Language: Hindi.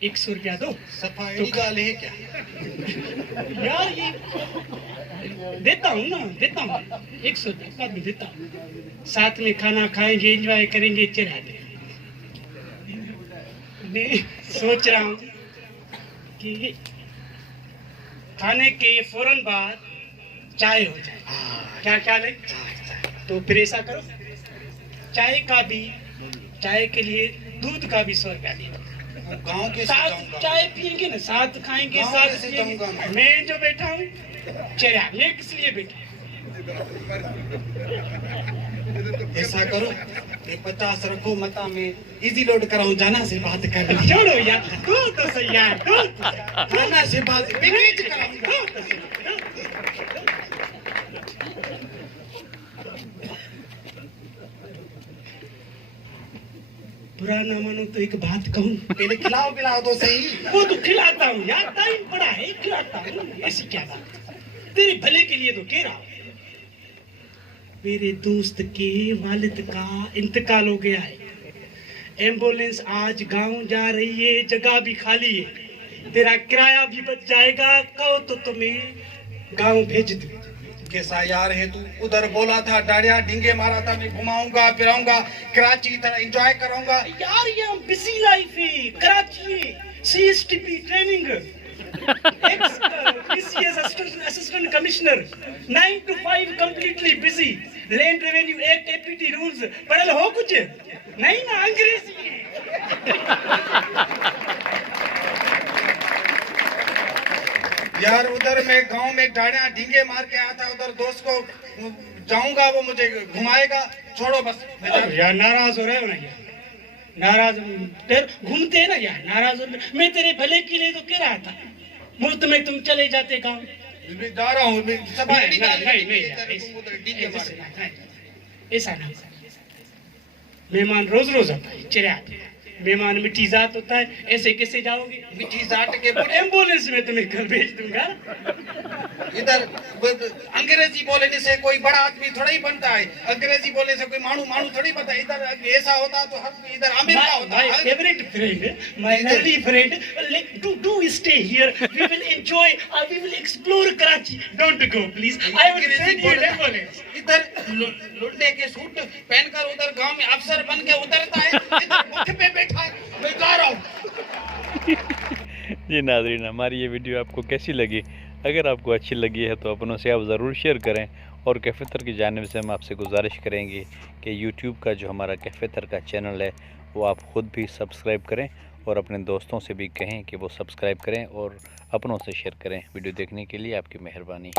100 रुपया दो। सफाई निकाले है क्या? यार ये देता हूँ ना, देता हूँ 100 रुपया बाद में देता हूँ। साथ में खाना खाएंगे, एंजॉय करेंगे, चला दे। मैं सोच रहा हूँ कि खाने के फौरन बाद चाय हो जाए। क्या ख्याल है? तो फिर ऐसा करो, चाय के लिए दूध का भी 100 रुपया दे दो। गाँव के साथ चाय पियेंगे ना, साथ खाएंगे, साथ पियेंगे। मैं जो बैठा हूँ चला, मैं किस लिए बैठा? ऐसा करो, ये 50 रखो, मता में इजी लोड कराऊं, जाना से बात कर। छोड़ो यार, तू तो सही यार, तू जाना से बात पैकेज कराऊंगा। बुरा ना मानो तो एक बात कहूँ, पहले खिलाओ पिलाओ तो सही। वो तो खिलाता हूँ यार, टाइम पड़ा है, खिलाता हूँ, ऐसी क्या बात? तेरे भले के लिए तो कह रहा हूँ। मेरे दोस्त के वालिद का इंतकाल हो गया है। एम्बुलेंस आज गांव जा रही है, जगह भी खाली है। तेरा किराया भी बच जाएगा। कहो तो तुम्हें गांव भेज दूं। कैसा यार है तू? उधर बोला था डाड़िया ढींगे मारा था, मैं घुमाऊंगा फिराऊंगा, कराची की तरह एंजॉय कराऊंगा। यार ये बिजी लाइफ है, Karachi CSTP training, PCS assistant commissioner, 9 to 5 completely busy, land revenue act, APT rules पढ़ल हो कुछ नहीं ना, अंग्रेजी है। यार उधर मैं गांव में डाड़िया ढींगे मार के आया था, उधर दोस्त को जाऊंगा, वो मुझे घुमाएगा। छोड़ो बस। यार नाराज हो रहे हो ना यार, नाराज घूमते हैं ना यार, नाराज हो। मैं तेरे भले के लिए तो कह रहा था, मुफ्त में तुम चले जाते गाँव। जा रहा हूँ, ऐसा ना, मेहमान रोज रोज आता है, चले आते हैं। मेहमान मिट्टी जात होता है, ऐसे कैसे जाओगे? मिट्टी जाट के एम्बुलेंस में तुम्हें घर भेज दूंगा। इधर अंग्रेजी बोलने से कोई बड़ा आदमी थोड़ा ही बनता है, अंग्रेजी बोलने से कोई मानू थोड़ी बनता है। इधर ऐसा होता तो हम इधर अमेरिका होता है। My favorite friend, my early friend, do stay here. We will enjoy, we will explore Karachi. Don't go, please. I will send you an ambulance. इधर लुंडे के सूट पहनकर उधर गांव में अफसर बन के उतरता है, इधर मुख पे बैठा मैं जा रहा हूँ। जी नाज़रीन, हमारी ये वीडियो आपको कैसी लगी? अगर आपको अच्छी लगी है तो अपनों से आप ज़रूर शेयर करें। और कैफ़ेतर की जानिब से हम आपसे गुजारिश करेंगे कि यूट्यूब का जो हमारा कैफ़ेतर का चैनल है वो आप ख़ुद भी सब्सक्राइब करें और अपने दोस्तों से भी कहें कि वो सब्सक्राइब करें और अपनों से शेयर करें। वीडियो देखने के लिए आपकी मेहरबानी।